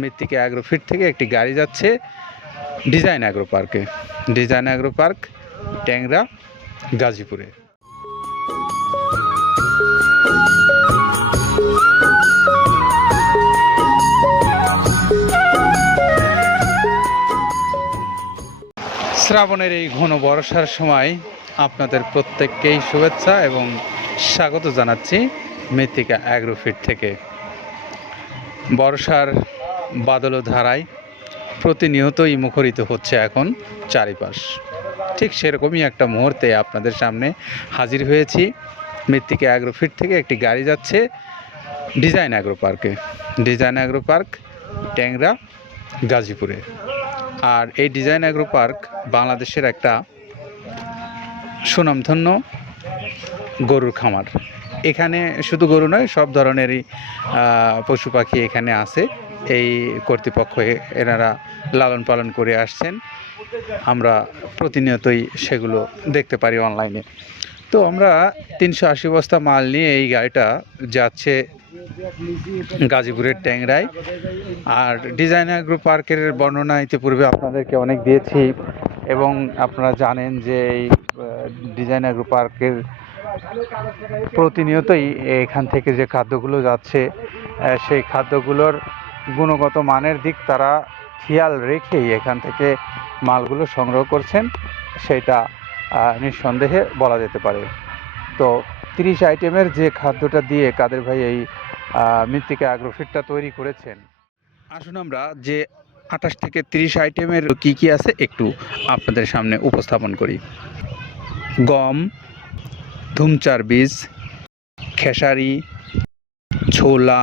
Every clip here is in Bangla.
মৃত্তিকা অ্যাগ্রো ফিট থেকে একটি গাড়ি যাচ্ছে ডিজাইন অ্যাগ্রো পার্কে ডিজাইন অ্যাগ্রো পার্ক ট্যাংরা গাজীপুরে শ্রাবণের এই ঘন বর্ষার সময় আপনাদের প্রত্যেককেই শুভেচ্ছা এবং স্বাগত জানাচ্ছি মৃত্তিকা অ্যাগ্রোফিট থেকে। বর্ষার বাদল ধারায় প্রতিনিয়তই মুখরিত হচ্ছে এখন চারিপাশ। ঠিক সেরকমই একটা মুহূর্তে আপনাদের সামনে হাজির হয়েছি। মৃত্তিকা অ্যাগ্রোফিট থেকে একটি গাড়ি যাচ্ছে ডিজাইন অ্যাগ্রো পার্কে ডিজাইন অ্যাগ্রো পার্ক ট্যাংরা গাজীপুরে। আর এই ডিজাইন অ্যাগ্রো পার্ক বাংলাদেশের একটা সুনামধন্য গরুর খামার। এখানে শুধু গরু নয়, সব ধরনেরই পশু পাখি এখানে আছে। এই কর্তৃপক্ষ এনারা লালন পালন করে আসছেন। আমরা প্রতিনিয়তই সেগুলো দেখতে পারি অনলাইনে। তো আমরা তিনশো আশি বস্তা মাল নিয়ে এই গাড়িটা যাচ্ছে গাজীপুরের ট্যাংরায়। আর ডিজাইন অ্যাগ্রো পার্কের বর্ণনা ইতিপূর্বে আপনাদেরকে অনেক দিয়েছি এবং আপনারা জানেন যে এই ডিজাইন অ্যাগ্রো পার্কের প্রতিনিয়তই এখান থেকে যে খাদ্যগুলো যাচ্ছে সেই খাদ্যগুলোর গুণগত মানের দিক তারা খেয়াল রেখেই এখান থেকে মালগুলো সংগ্রহ করছেন, সেটা নিঃসন্দেহে বলা যেতে পারে। তো তিরিশ আইটেমের যে খাদ্যটা দিয়ে কাদের ভাই এই মৃত্তিকা অ্যাগ্রোফিটটা তৈরি করেছেন। আসুন আমরা যে আঠাশ থেকে তিরিশ আইটেমের কি কি আছে একটু আপনাদের সামনে উপস্থাপন করি। গম, ধুমচার বীজ, খেসারি, ছোলা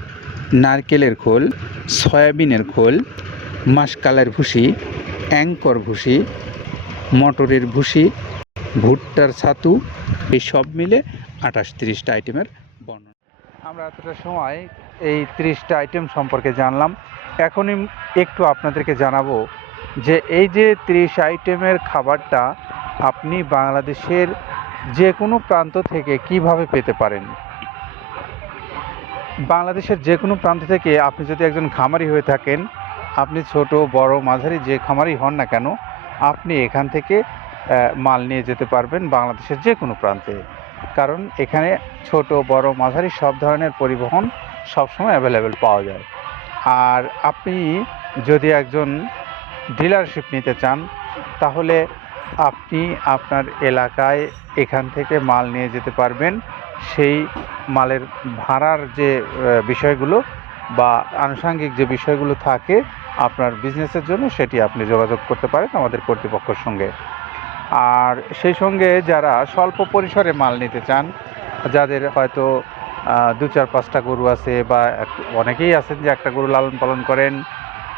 নারকেলের খোল, সয়াবিনের খোল, মাসকালের ভুসি, অ্যাঙ্কর ভুসি, মটরের ভুসি, ভুট্টার ছাতু, এই সব মিলে আঠাশ তিরিশটা আইটেমের বর্ণনা। আমরা এতটা সময় এই তিরিশটা আইটেম সম্পর্কে জানলাম। এখনই একটু আপনাদেরকে জানাব যে এই যে তিরিশ আইটেমের খাবারটা আপনি বাংলাদেশের যে কোনো প্রান্ত থেকে কীভাবে পেতে পারেন? বাংলাদেশের যে কোনো প্রান্ত থেকে আপনি যদি একজন খামারি হয়ে থাকেন, আপনি ছোট, বড়, মাঝারি যে খামারি হন না কেন, আপনি এখান থেকে মাল নিয়ে যেতে পারবেন বাংলাদেশের যে কোনো প্রান্তে। কারণ এখানে ছোট, বড়, মাঝারি সব ধরনের পরিবহন সবসময় অ্যাভেলেবেল পাওয়া যায়। আর আপনি যদি একজন ডিলারশিপ নিতে চান, তাহলে আপনি আপনার এলাকায় এখান থেকে মাল নিয়ে যেতে পারবেন। সেই মালের ভাড়ার যে বিষয়গুলো বা আনুষঙ্গিক যে বিষয়গুলো থাকে আপনার বিজনেসের জন্য, সেটি আপনি যোগাযোগ করতে পারেন আমাদের কর্তৃপক্ষের সঙ্গে। আর সেই সঙ্গে যারা স্বল্প পরিসরে মাল নিতে চান, যাদের হয়তো দু চার পাঁচটা গরু আছে বা অনেকেই আছেন যে একটা গরু লালন পালন করেন,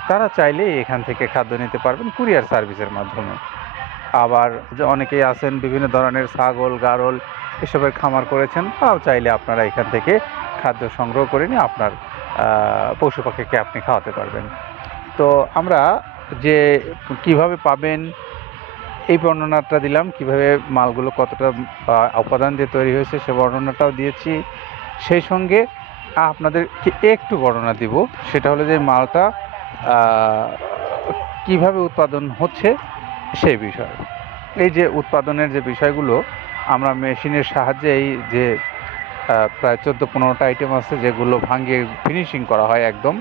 তারা চাইলেই এখান থেকে খাদ্য নিতে পারবেন কুরিয়ার সার্ভিসের মাধ্যমে। আবার যে অনেকেই আছেন, বিভিন্ন ধরনের ছাগল, গারল এসবের খামার করেছেন, তাও চাইলে আপনারা এখান থেকে খাদ্য সংগ্রহ করে নিয়ে আপনার পশু পাখিকে আপনি খাওয়াতে পারবেন। তো আমরা যে কীভাবে পাবেন, এই বর্ণনাটা দিলাম, কীভাবে মালগুলো কতটা উপাদান দিয়ে তৈরি হয়েছে সে বর্ণনাটাও দিয়েছি। সেই সঙ্গে আপনাদেরকে একটু বর্ণনা দিব, সেটা হলো যে মালটা কীভাবে উৎপাদন হচ্ছে সেই বিষয়। এই যে উৎপাদনের যে বিষয়গুলো, আমরা মেশিনের সাহায্যে এই যে প্রায় চোদ্দ পনেরোটা আইটেম আছে যেগুলো ভাঙিয়ে ফিনিশিং করা হয় একদম,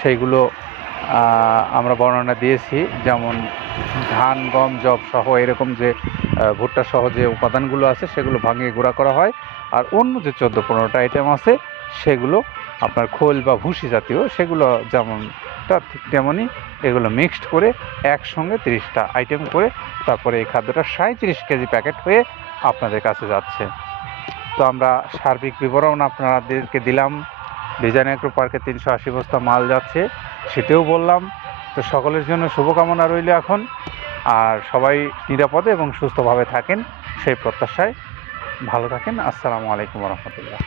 সেইগুলো আমরা বর্ণনা দিয়েছি। যেমন ধান, গম জব সহ এরকম যে ভুট্টা সহ যে উপাদানগুলো আছে সেগুলো ভাঙিয়ে গুঁড়া করা হয়। আর অন্য যে চোদ্দ পনেরোটা আইটেম আছে, সেগুলো আপনার খোল বা ভুসি জাতীয়, সেগুলো যেমনটা ঠিক তেমনই এগুলো মিক্সড করে একসঙ্গে তিরিশটা আইটেম করে তারপরে এই খাদ্যটা সাঁত্রিশ কেজি প্যাকেট হয়ে আপনাদের কাছে যাচ্ছে। তো আমরা সার্বিক বিবরণ আপনাদেরকে দিলাম। ডিজাইন অ্যাগ্রো পার্কে তিনশো আশি বস্তা মাল যাচ্ছে, সেটাও বললাম। তো সকলের জন্য শুভকামনা রইল এখন। আর সবাই নিরাপদে এবং সুস্থভাবে থাকেন, সেই প্রত্যাশায় ভালো থাকেন। আসসালামু আলাইকুম রহমতুল্লাহ।